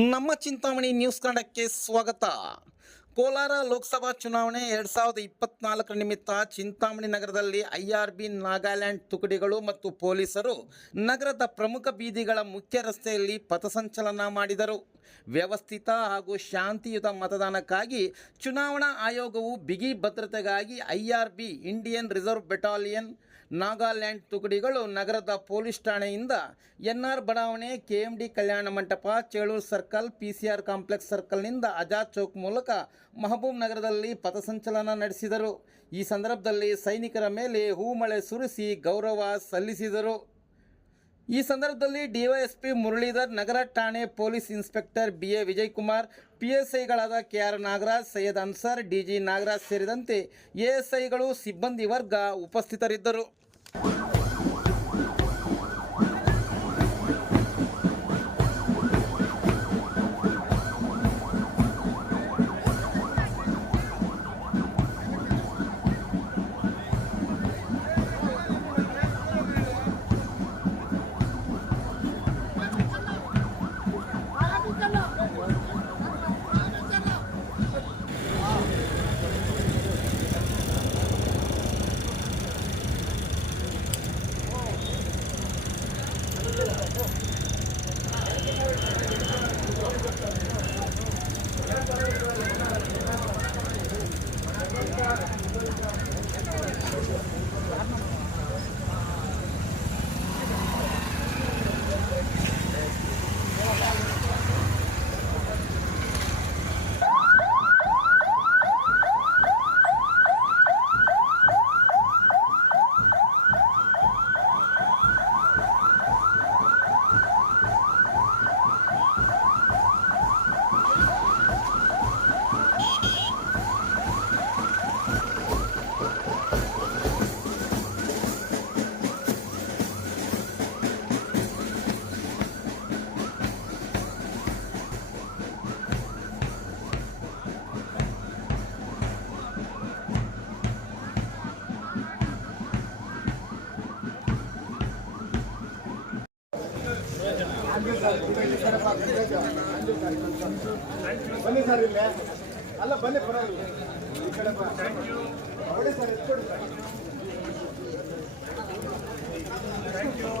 ನಮ್ಮ ಚಿಂತಾಮಣಿ ನ್ಯೂಸ್ ಕನ್ನಡಕ್ಕೆ ಸ್ವಾಗತ. ಕೋಲಾರ ಲೋಕಸಭಾ ಚುನಾವಣೆ 2024 ನಿಮಿತ್ತ ಚಿಂತಾಮಣಿ ನಗರದಲ್ಲಿ IRB ನಾಗಾಲ್ಯಾಂಡ್ ತುಕಡಿಗಳು ಮತ್ತು ಪೊಲೀಸರು ನಗರದ ಪ್ರಮುಖ ಬೀದಿಗಳ ಮುಖ್ಯ ರಸ್ತೆಯಲ್ಲಿ ಪಥಸಂಚಲನ ಮಾಡಿದರು. ವ್ಯವಸ್ಥಿತ ಹಾಗೂ ಶಾಂತಿಯುತ ಮತದಾನಕ್ಕಾಗಿ ಚುನಾವಣಾ ಆಯೋಗವು ಬಿಗಿ ಭದ್ರತೆಗಾಗಿ IRB Indian reserve battalion Nagaland ತುಕಡಿಗಳು ನಗರದ ಪೊಲೀಸ್ ಠಾಣೆಯಿಂದ NR ಬಡಾವಣೆ, KMD ಕಲ್ಯಾಣ ಮಂಟಪ, ಚೇಳೂರು ಸರ್ಕಲ್, PCR ಕಾಂಪ್ಲೆಕ್ಸ್ ಸರ್ಕಲ್ನಿಂದ ಆಜಾದ್ ಚೌಕ್ ಮೂಲಕ ಮಹಬೂಬ್ ನಗರದಲ್ಲಿ ಪಥಸಂಚಲನ ನಡೆಸಿದರು. ಈ ಸಂದರ್ಭದಲ್ಲಿ ಸೈನಿಕರ ಮೇಲೆ ಹೂಮಳೆ ಸುರಿಸಿ ಗೌರವ ಸಲ್ಲಿಸಿದರು. ಈ ಸಂದರ್ಭದಲ್ಲಿ DYSP ಮುರಳೀಧರ್, ನಗರ ಠಾಣೆ ಪೊಲೀಸ್ ಇನ್ಸ್ಪೆಕ್ಟರ್ BA ವಿಜಯಕುಮಾರ್, PSIಗಳಾದ KR ನಾಗರಾಜ್, ಸೈಯದ್ ಅನ್ಸರ್, DG ನಾಗರಾಜ್ ಸೇರಿದಂತೆ ASIಗಳು, ಸಿಬ್ಬಂದಿ ವರ್ಗ ಉಪಸ್ಥಿತರಿದ್ದರು. ಬನ್ನಿ ಸರ್, ಇಲ್ಲೇ ಅಲ್ಲ ಬನ್ನಿ, ಪರವಾಗಿಲ್ಲ ಈ ಕಡೆ ಹೊಡಿ ಸರ್, ಎತ್ಕೊಡಿ ಸರ್. Thank you.